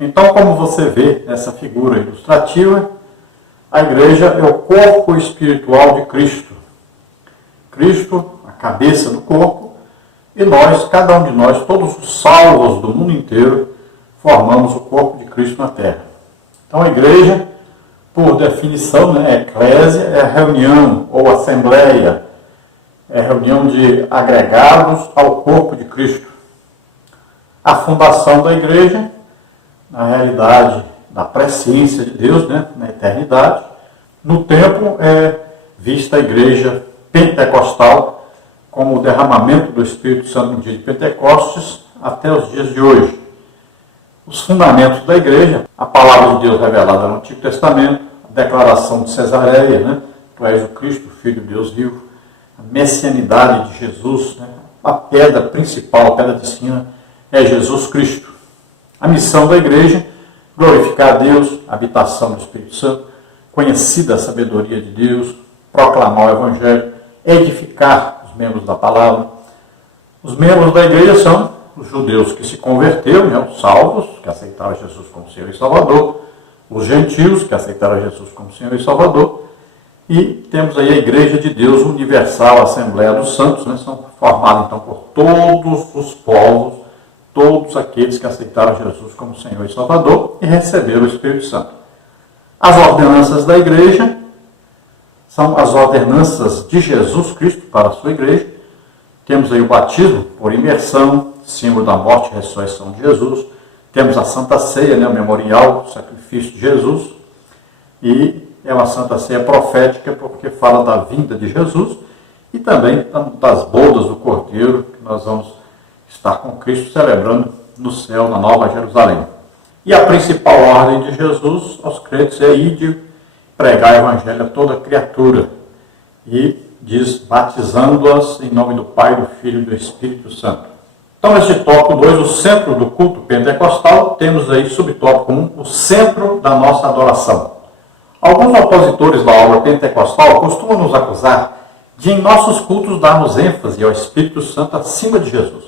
Então, como você vê nessa figura ilustrativa, a igreja é o corpo espiritual de Cristo. Cristo, a cabeça do corpo, e nós, cada um de nós, todos os salvos do mundo inteiro, formamos o corpo de Cristo na terra. Então, a igreja, por definição, eclésia é reunião ou assembleia, é reunião de agregados ao corpo de Cristo. A fundação da igreja, na realidade da presciência de Deus, na eternidade, no tempo é vista a igreja pentecostal como o derramamento do Espírito Santo no dia de Pentecostes até os dias de hoje. Os fundamentos da igreja, a palavra de Deus revelada no Antigo Testamento, a declaração de Cesareia, tu és o Cristo, Filho de Deus vivo, a messianidade de Jesus, a pedra principal, a pedra de sina, é Jesus Cristo. A missão da igreja, glorificar a Deus, a habitação do Espírito Santo, conhecida a sabedoria de Deus, proclamar o Evangelho, edificar os membros da palavra. Os membros da igreja são os judeus que se converteram, os salvos, que aceitaram Jesus como Senhor e Salvador, os gentios, que aceitaram Jesus como Senhor e Salvador, e temos aí a Igreja de Deus Universal, a Assembleia dos Santos, são formados então por todos os povos, todos aqueles que aceitaram Jesus como Senhor e Salvador e receberam o Espírito Santo. As ordenanças da igreja são as ordenanças de Jesus Cristo para a sua igreja. Temos aí o batismo por imersão, símbolo da morte e ressurreição de Jesus. Temos a Santa Ceia, o memorial do sacrifício de Jesus. E é uma Santa Ceia profética porque fala da vinda de Jesus e também das bodas do Cordeiro, que nós vamos estar com Cristo celebrando no céu, na Nova Jerusalém. E a principal ordem de Jesus aos crentes é ir de pregar o Evangelho a toda criatura. E diz, batizando-as em nome do Pai, do Filho e do Espírito Santo. Então, nesse tópico 2, o centro do culto pentecostal, temos aí subtópico 1, o centro da nossa adoração. Alguns opositores da obra pentecostal costumam nos acusar de em nossos cultos darmos ênfase ao Espírito Santo acima de Jesus.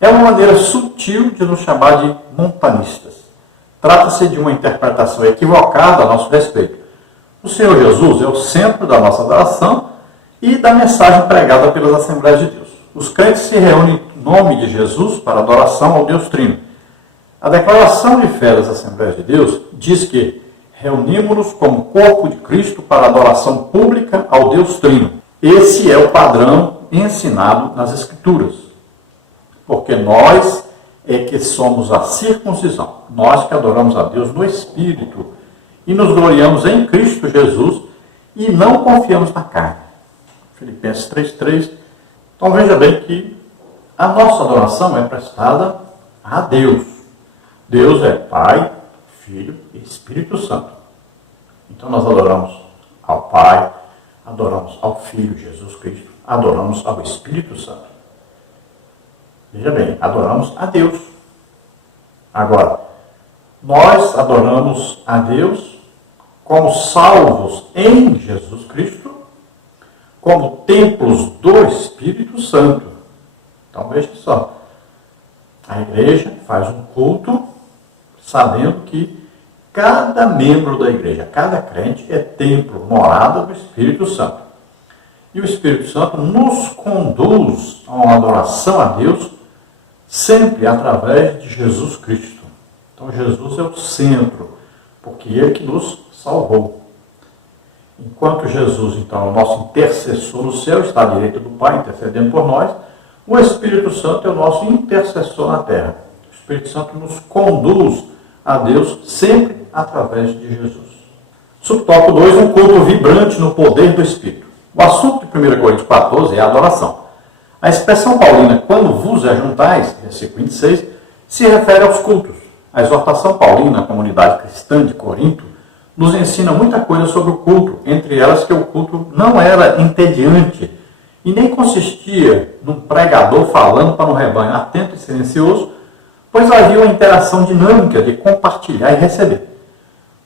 É uma maneira sutil de nos chamar de montanistas. Trata-se de uma interpretação equivocada a nosso respeito. O Senhor Jesus é o centro da nossa adoração e da mensagem pregada pelas Assembleias de Deus. Os crentes se reúnem em nome de Jesus para adoração ao Deus Trino. A declaração de fé das Assembleias de Deus diz que reunimos-nos como corpo de Cristo para adoração pública ao Deus Trino. Esse é o padrão ensinado nas Escrituras. Porque nós é que somos a circuncisão. Nós que adoramos a Deus no Espírito e nos gloriamos em Cristo Jesus e não confiamos na carne. Filipenses 3,3. Então veja bem que a nossa adoração é prestada a Deus. Deus é Pai, Filho e Espírito Santo. Então nós adoramos ao Pai, adoramos ao Filho Jesus Cristo, adoramos ao Espírito Santo. Veja bem, adoramos a Deus. Agora, nós adoramos a Deus como salvos em Jesus Cristo, como templos do Espírito Santo. Então veja só, a igreja faz um culto sabendo que cada membro da igreja, cada crente é templo, morada do Espírito Santo. E o Espírito Santo nos conduz a uma adoração a Deus sempre através de Jesus Cristo. Então Jesus é o centro, porque Ele que nos salvou. Enquanto Jesus, então, é o nosso intercessor no céu, está à direita do Pai, intercedendo por nós, o Espírito Santo é o nosso intercessor na terra. O Espírito Santo nos conduz a Deus sempre através de Jesus. Subtópico 2, um culto vibrante no poder do Espírito. O assunto de 1 Coríntios 14 é a adoração. A expressão paulina, quando vos ajuntais, versículo 26, se refere aos cultos. A exortação paulina à comunidade cristã de Corinto nos ensina muita coisa sobre o culto, entre elas que o culto não era entediante e nem consistia num pregador falando para um rebanho atento e silencioso, pois havia uma interação dinâmica de compartilhar e receber.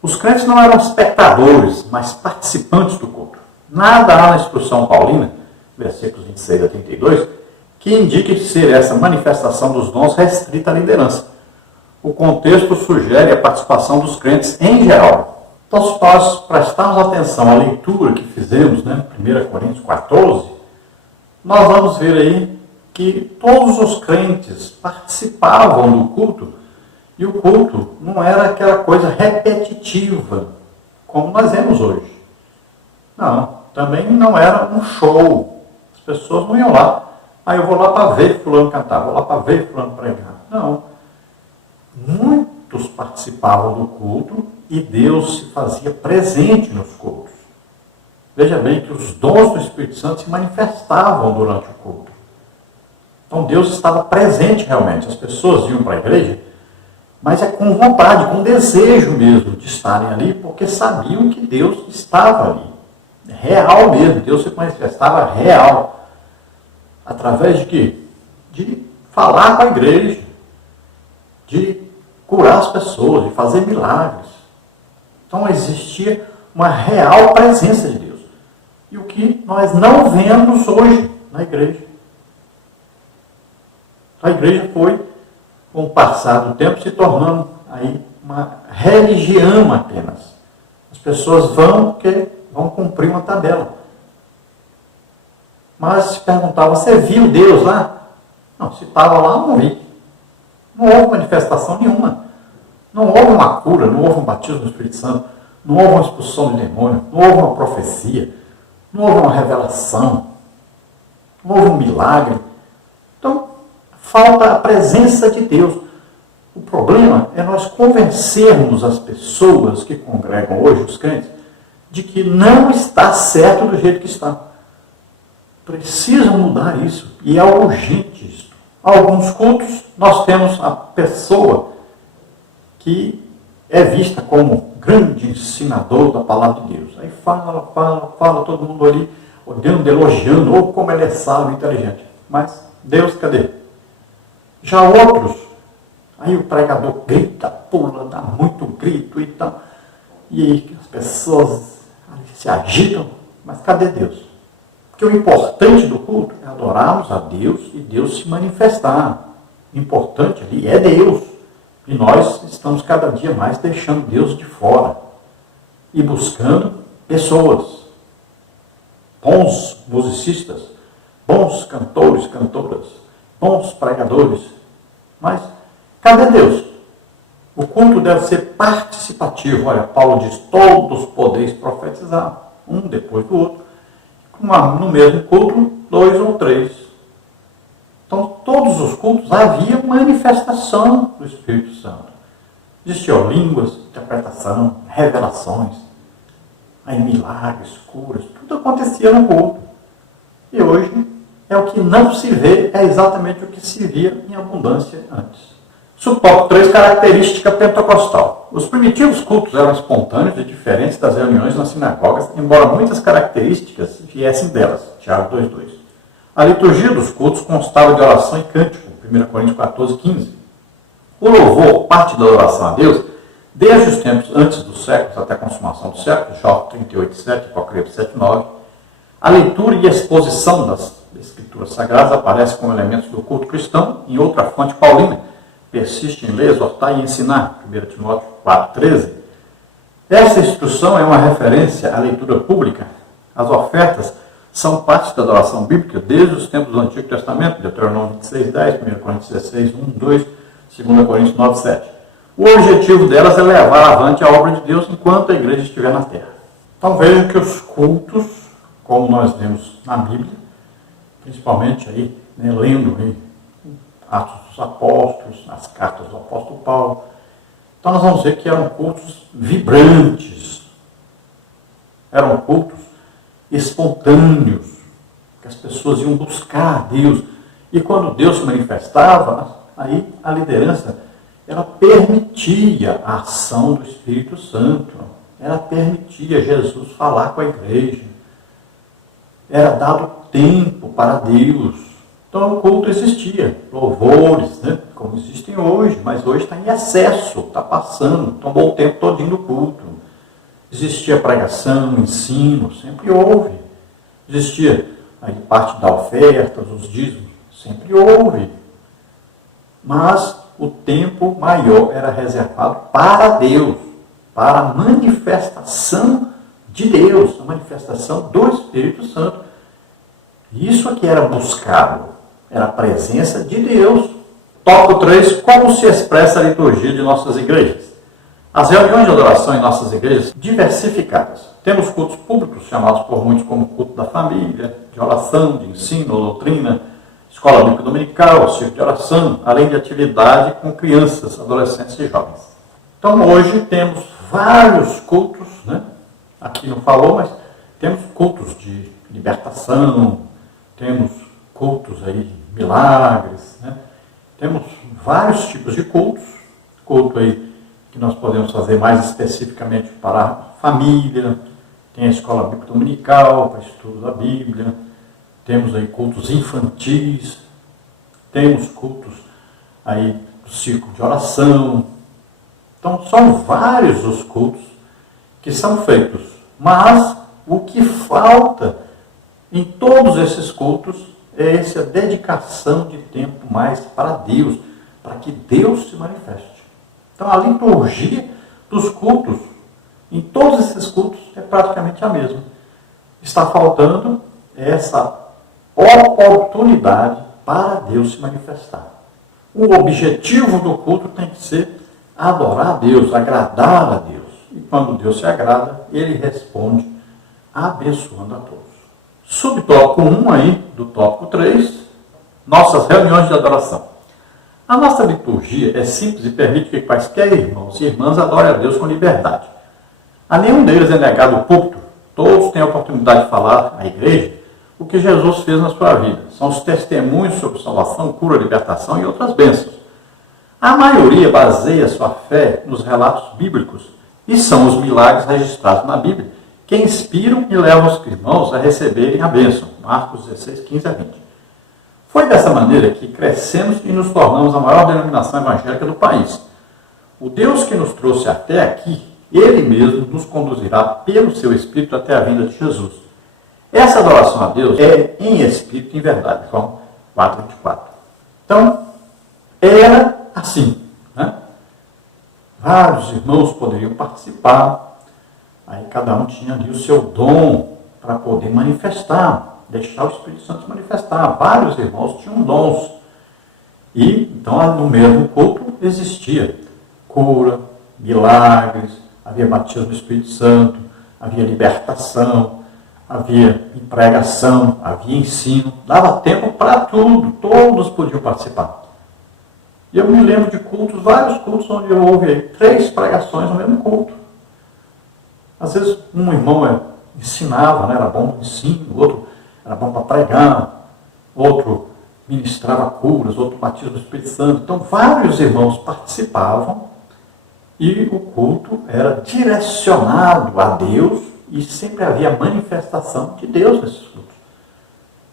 Os crentes não eram espectadores, mas participantes do culto. Nada há na instrução paulina, versículos 26 a 32, que indique ser essa manifestação dos dons restrita à liderança. o contexto sugere a participação dos crentes em geral. Então, se nós prestarmos atenção à leitura que fizemos, né, 1 Coríntios 14, nós vamos ver aí que todos os crentes participavam do culto, e o culto não era aquela coisa repetitiva, como nós vemos hoje. Não, também não era um show. As pessoas não iam lá. Eu vou lá para ver fulano cantar, vou lá para ver fulano pregar. Não. Muitos participavam do culto e Deus se fazia presente nos cultos. Veja bem que os dons do Espírito Santo se manifestavam durante o culto. Então Deus estava presente realmente. As pessoas iam para a igreja, mas é com vontade, com desejo mesmo de estarem ali, porque sabiam que Deus estava ali. Real mesmo, Deus se manifestava real. Através de quê? De falar com a igreja, de curar as pessoas, de fazer milagres. Então existia uma real presença de Deus. E o que nós não vemos hoje na igreja. A igreja foi, com o passar do tempo, se tornando aí uma religião apenas. As pessoas vão cumprir uma tabela. Mas se perguntava, você viu Deus lá? Não, se estava lá, não vi. Não houve manifestação nenhuma. Não houve uma cura, não houve um batismo do Espírito Santo, não houve uma expulsão de demônio, não houve uma profecia, não houve uma revelação, não houve um milagre. Então, falta a presença de Deus. O problema é nós convencermos as pessoas que congregam hoje, os crentes, de que não está certo do jeito que está. Precisam mudar isso. E é urgente isso. Alguns cultos, nós temos a pessoa que é vista como grande ensinador da palavra de Deus. Aí fala, todo mundo ali, olhando, elogiando, ou como ele é sábio, inteligente. Mas, Deus, cadê? Já outros, aí o pregador grita, pula, dá muito grito e tal. E aí as pessoas se agitam, mas cadê Deus? Porque o importante do culto é adorarmos a Deus e Deus se manifestar. O importante ali é Deus. E nós estamos cada dia mais deixando Deus de fora e buscando pessoas, bons musicistas, bons cantores, cantoras, bons pregadores. Mas cadê Deus? O culto deve ser participativo. Olha, Paulo diz, todos podeis profetizar, um depois do outro. No mesmo culto, 2 ou 3. Então, todos os cultos havia manifestação do Espírito Santo. Existiam línguas, interpretação, revelações, aí milagres, curas, tudo acontecia no culto. E hoje é o que não se vê, é exatamente o que se via em abundância antes. Suporte 3, característica pentecostal. Os primitivos cultos eram espontâneos e diferentes das reuniões nas sinagogas, embora muitas características viessem delas. Tiago 2,2. A liturgia dos cultos constava de oração e cântico. 1 Coríntios 14, 15. O louvor, parte da adoração a Deus, desde os tempos antes dos séculos até a consumação do século, Jó 38,7, Apocalipse 7,9. A leitura e exposição das Escrituras Sagradas aparecem como elementos do culto cristão em outra fonte paulina. Persiste em ler, exortar e ensinar. 1 Timóteo 4,13. Essa instrução é uma referência à leitura pública. As ofertas são parte da adoração bíblica desde os tempos do Antigo Testamento, Deuteronômio 26,10, 1 Coríntios 16, 1, 2, 2 Coríntios 9, 7. O objetivo delas é levar avante a obra de Deus enquanto a igreja estiver na terra. Então vejam que os cultos, como nós vemos na Bíblia, principalmente aí, lendo aí, Atos dos Apóstolos, as cartas do apóstolo Paulo. Então nós vamos ver que eram cultos vibrantes, eram cultos espontâneos, que as pessoas iam buscar Deus. E quando Deus se manifestava, aí a liderança, ela permitia a ação do Espírito Santo, ela permitia Jesus falar com a igreja, era dado tempo para Deus. Então o culto existia, louvores, como existem hoje, mas hoje está em excesso, está passando, tomou o tempo todinho do culto. Existia pregação, ensino, sempre houve. Existia aí parte da oferta, dos dízimos, sempre houve. Mas o tempo maior era reservado para Deus, para a manifestação de Deus, a manifestação do Espírito Santo. Isso aqui era buscado, era a presença de Deus. Tópico 3, como se expressa a liturgia de nossas igrejas? As reuniões de adoração em nossas igrejas diversificadas. Temos cultos públicos, chamados por muitos como culto da família, de oração, de ensino, doutrina, escola bíblica dominical, círculo de oração, além de atividade com crianças, adolescentes e jovens. Então hoje temos vários cultos, né? Aqui não falou, mas temos cultos de libertação, temos cultos aí de milagres, né? Temos vários tipos de cultos, culto aí que nós podemos fazer mais especificamente para a família, tem a escola bíblica dominical para estudo da Bíblia, temos aí cultos infantis, temos cultos aí do círculo de oração. Então são vários os cultos que são feitos, mas o que falta em todos esses cultos é essa dedicação de tempo mais para Deus, para que Deus se manifeste. Então a liturgia dos cultos, em todos esses cultos, é praticamente a mesma. Está faltando essa oportunidade para Deus se manifestar. O objetivo do culto tem que ser adorar a Deus, agradar a Deus. E quando Deus se agrada, Ele responde abençoando a todos. Subtópico 1 aí, do tópico 3, nossas reuniões de adoração. A nossa liturgia é simples e permite que quaisquer irmãos e irmãs adorem a Deus com liberdade. A nenhum deles é negado o púlpito. Todos têm a oportunidade de falar à igreja o que Jesus fez na sua vida. São os testemunhos sobre salvação, cura, libertação e outras bênçãos. A maioria baseia sua fé nos relatos bíblicos e são os milagres registrados na Bíblia que inspiram e levam os irmãos a receberem a bênção. Marcos 16, 15 a 20. Foi dessa maneira que crescemos e nos tornamos a maior denominação evangélica do país. O Deus que nos trouxe até aqui, Ele mesmo nos conduzirá pelo seu Espírito até a vinda de Jesus. Essa adoração a Deus é em espírito e em verdade. João 4, 24. Então, era assim, né? Vários irmãos poderiam participar, aí cada um tinha ali o seu dom para poder manifestar, deixar o Espírito Santo se manifestar. Vários irmãos tinham dons. E, então, no mesmo culto existia cura, milagres, havia batismo do Espírito Santo, havia libertação, havia pregação, havia ensino. Dava tempo para tudo, todos podiam participar. E eu me lembro de cultos, vários cultos, onde eu ouvi 3 pregações no mesmo culto. Às vezes um irmão ensinava, né, era bom no ensino, o outro era bom para pregar, outro ministrava curas, outro batismo do Espírito Santo. Então vários irmãos participavam e o culto era direcionado a Deus e sempre havia manifestação de Deus nesses cultos.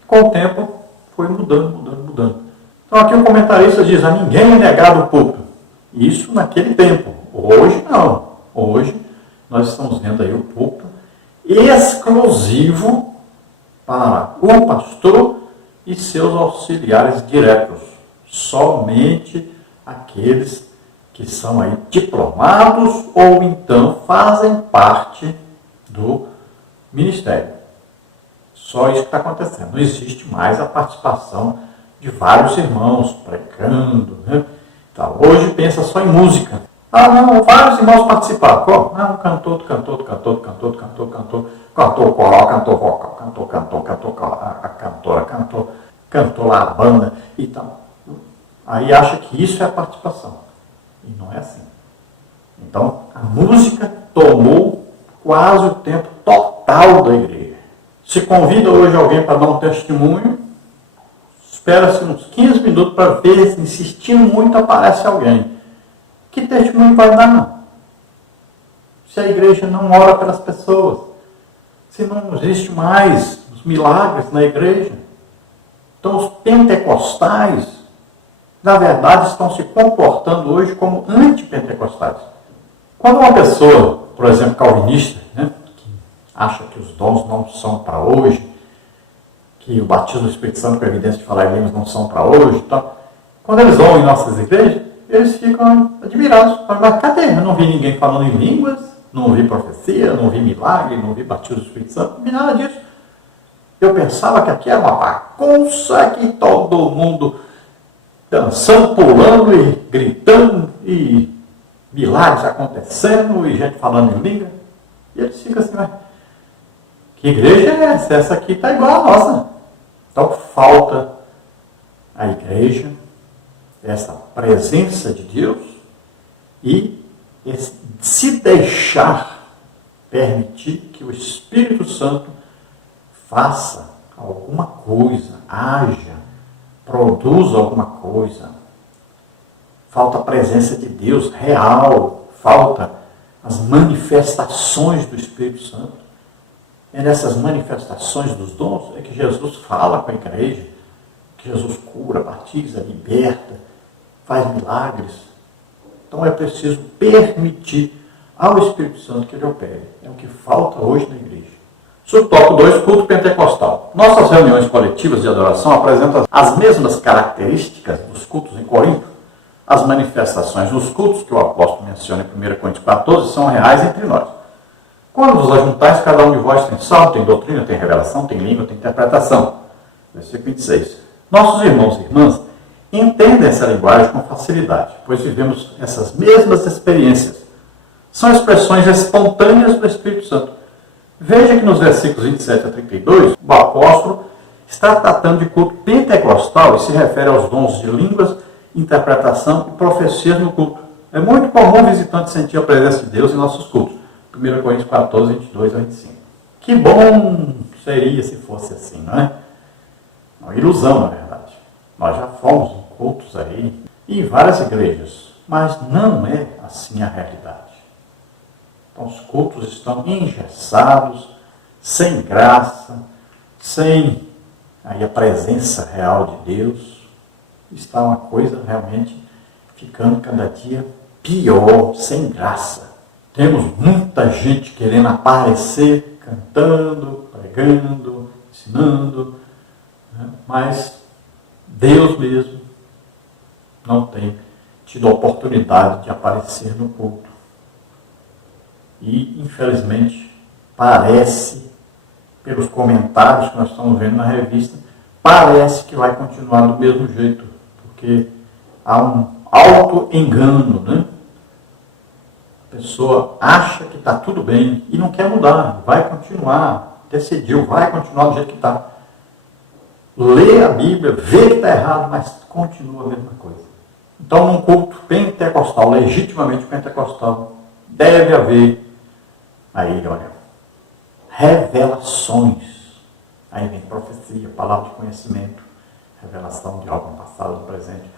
Com o tempo foi mudando. Então aqui o comentarista diz, a ninguém é negado o púlpito. Isso naquele tempo. Hoje não. Hoje nós estamos vendo aí o púlpito exclusivo para o pastor e seus auxiliares diretos. Somente aqueles que são aí diplomados ou então fazem parte do ministério. Só isso que está acontecendo. Não existe mais a participação de vários irmãos pregando, né? Então, hoje pensa só em música. Ah, não, vários irmãos participaram. Como? Ah, um cantor, cantor coral, cantor vocal, a cantora cantou lá a banda e tal. Aí acha que isso é a participação. E não é assim. Então, a música tomou quase o tempo total da igreja. Se convida hoje alguém para dar um testemunho, espera-se uns 15 minutos para ver, insistindo muito, aparece alguém. Que testemunho vai dar, não? Se a igreja não ora pelas pessoas, se não existe mais os milagres na igreja. Então, os pentecostais, na verdade, estão se comportando hoje como antipentecostais. Quando uma pessoa, por exemplo, calvinista, né, que acha que os dons não são para hoje, que o batismo do Espírito Santo com a evidência de falar em línguas não são para hoje, então, quando eles vão em nossas igrejas, eles ficam admirados. Mas cadê? Eu não vi ninguém falando em línguas, não ouvi profecia, não ouvi milagre, não ouvi batismo do Espírito Santo, não vi nada disso. Eu pensava que aqui era uma bagunça, que todo mundo dançando, pulando e gritando, e milagres acontecendo, e gente falando em língua. E eles ficam assim, mas que igreja é essa? Essa aqui está igual a nossa. Então falta a igreja, essa presença de Deus, e se deixar permitir que o Espírito Santo faça alguma coisa, haja, produza alguma coisa. Falta a presença de Deus real, falta as manifestações do Espírito Santo. É nessas manifestações dos dons é que Jesus fala com a igreja, que Jesus cura, batiza, liberta, faz milagres. Então é preciso permitir ao Espírito Santo que ele opere. É o que falta hoje na igreja. Subtópico 2, culto pentecostal. Nossas reuniões coletivas de adoração apresentam as mesmas características dos cultos em Corinto. As manifestações dos cultos que o apóstolo menciona em 1 Coríntios 14 são reais entre nós. Quando vos ajuntais, cada um de vós tem salmo, tem doutrina, tem revelação, tem língua, tem interpretação. Versículo 26. Nossos irmãos e irmãs entendem essa linguagem com facilidade, pois vivemos essas mesmas experiências. São expressões espontâneas do Espírito Santo. Veja que nos versículos 27 a 32, o apóstolo está tratando de culto pentecostal e se refere aos dons de línguas, interpretação e profecias no culto. É muito comum o visitante sentir a presença de Deus em nossos cultos. 1 Coríntios 14, 22 a 25. Que bom seria se fosse assim, não é? Uma ilusão, na verdade. Nós já fomos em cultos aí, e em várias igrejas, mas não é assim a realidade. Então os cultos estão engessados, sem graça, sem aí a presença real de Deus. Está uma coisa realmente ficando cada dia pior, sem graça. Temos muita gente querendo aparecer, cantando, pregando, ensinando, né? Mas Deus mesmo não tem tido a oportunidade de aparecer no culto. E, infelizmente, parece, pelos comentários que nós estamos vendo na revista, parece que vai continuar do mesmo jeito, porque há um auto-engano, né? A pessoa acha que está tudo bem e não quer mudar, vai continuar, decidiu, vai continuar do jeito que está. Lê a Bíblia, vê que está errado, mas continua a mesma coisa. Então, num culto pentecostal, legitimamente pentecostal, deve haver, aí, olha, revelações. Aí vem profecia, palavra de conhecimento, revelação de algo no passado, no presente.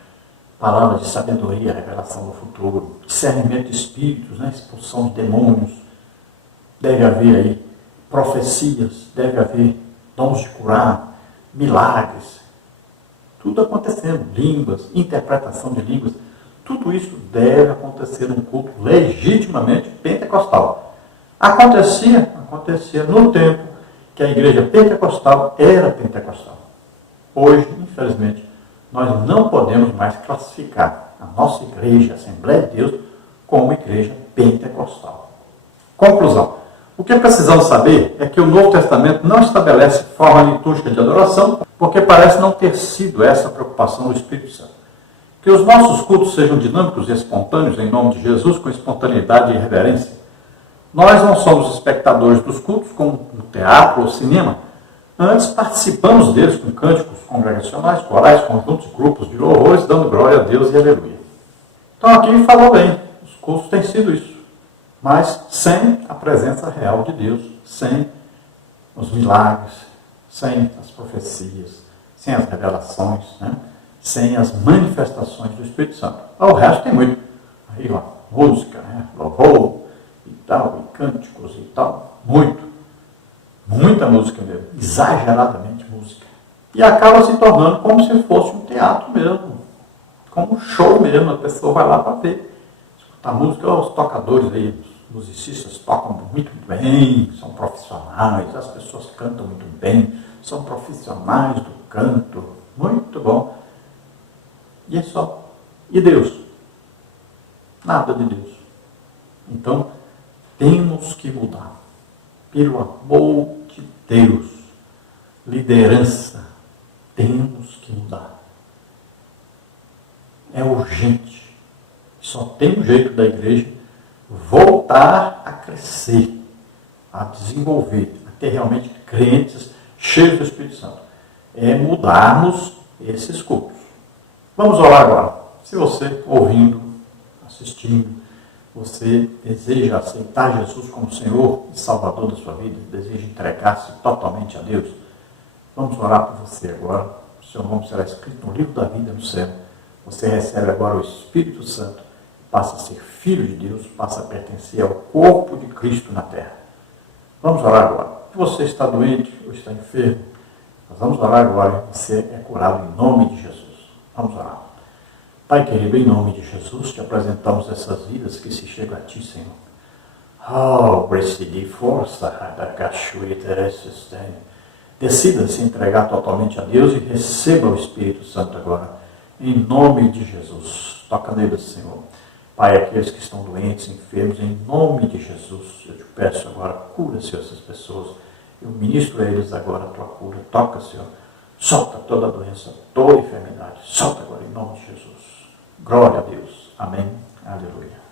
Palavra de sabedoria, revelação do futuro, discernimento de espíritos, né? Expulsão de demônios. Deve haver aí profecias, deve haver dons de curar, milagres. Tudo acontecendo, línguas, interpretação de línguas. Tudo isso deve acontecer num culto legitimamente pentecostal. Acontecia no tempo que a igreja pentecostal era pentecostal. Hoje, infelizmente, nós não podemos mais classificar a nossa igreja, a Assembleia de Deus, como igreja pentecostal. Conclusão. O que precisamos saber é que o Novo Testamento não estabelece forma litúrgica de adoração, porque parece não ter sido essa a preocupação do Espírito Santo. Que os nossos cultos sejam dinâmicos e espontâneos, em nome de Jesus, com espontaneidade e reverência. Nós não somos espectadores dos cultos, como no teatro ou cinema. Antes participamos deles com cânticos congregacionais, corais, conjuntos, grupos de louvores, dando glória a Deus e aleluia. Então aqui falou bem, os cultos têm sido isso, mas sem a presença real de Deus, sem os milagres, sem as profecias, sem as revelações, né? Sem as manifestações do Espírito Santo. O resto tem muito. Aí, ó, música, né? Louvor e tal, e cânticos e tal, muito. Muita música mesmo, exageradamente música. E acaba se tornando como se fosse um teatro mesmo, como um show mesmo, a pessoa vai lá para ver. Escutar música, os tocadores aí, os musicistas tocam muito bem, são profissionais, as pessoas cantam muito bem, são profissionais do canto, muito bom. E é só. E Deus? Nada de Deus. Então, temos que mudar. Pelo amor de Deus. Liderança. Temos que mudar. É urgente. Só tem um jeito da igreja voltar a crescer, a desenvolver, a ter realmente crentes cheios do Espírito Santo. É mudarmos esses cultos. Vamos orar agora. Se você, ouvindo, assistindo, você deseja aceitar Jesus como Senhor e Salvador da sua vida, deseja entregar-se totalmente a Deus, vamos orar por você agora. O seu nome será escrito no livro da vida no céu. Você recebe agora o Espírito Santo, passa a ser filho de Deus, passa a pertencer ao corpo de Cristo na terra. Vamos orar agora. Se você está doente ou está enfermo, nós vamos orar agora e você é curado em nome de Jesus. Vamos orar. Pai querido, em nome de Jesus, te apresentamos essas vidas que se chegam a ti, Senhor. Decida se entregar totalmente a Deus e receba o Espírito Santo agora, em nome de Jesus. Toca neles, Senhor. Pai, aqueles que estão doentes, enfermos, em nome de Jesus, eu te peço agora, cura, Senhor, essas pessoas. Eu ministro a eles agora a tua cura. Toca, Senhor. Solta toda a doença, toda a enfermidade. Solta agora, em nome de Jesus. Glória a Deus. Amém. Aleluia.